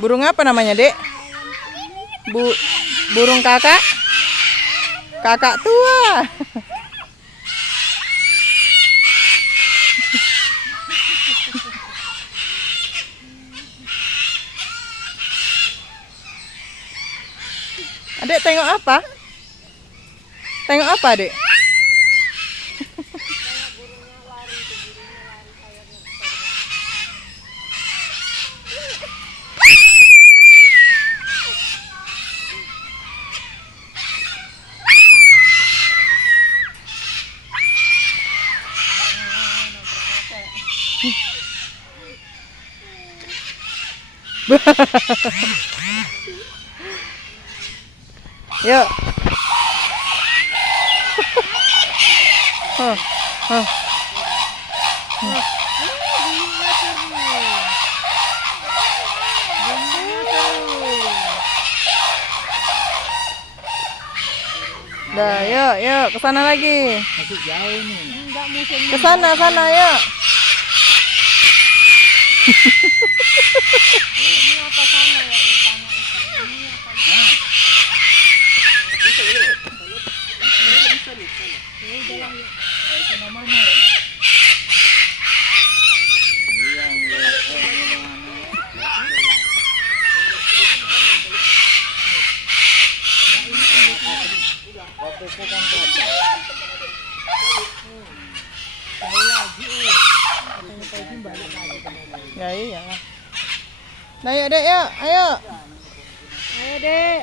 Burung apa namanya, Dek? Burung kakak? Kakak tua. Adek tengok apa? Tengok apa, Dek? Yuk. Huh. Huh. Dah, yuk, ke sana lagi. Masih jauh nih. Ke sana, yuk. Ini apa sana ya? Ini apa? Itu namanya. Ya iyalah. Nah, yuk, Dek, yuk. Ayo. Ayo, Dek.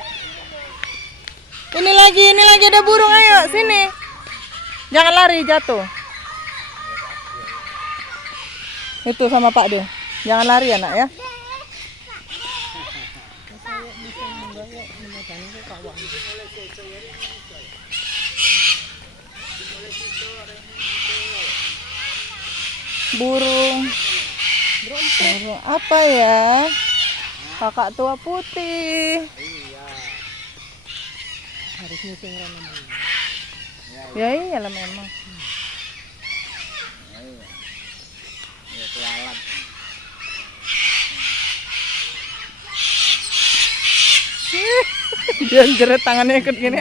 Ini lagi ada burung, ayo sini. Jangan lari jatuh. Itu sama Pak De. Jangan lari ya, Nak ya. Burung apa ya? Kakak tua putih. Harus nyusun namanya. Ya iyalah memang. Ya kualat. Dia jerit tangannya ikut gini.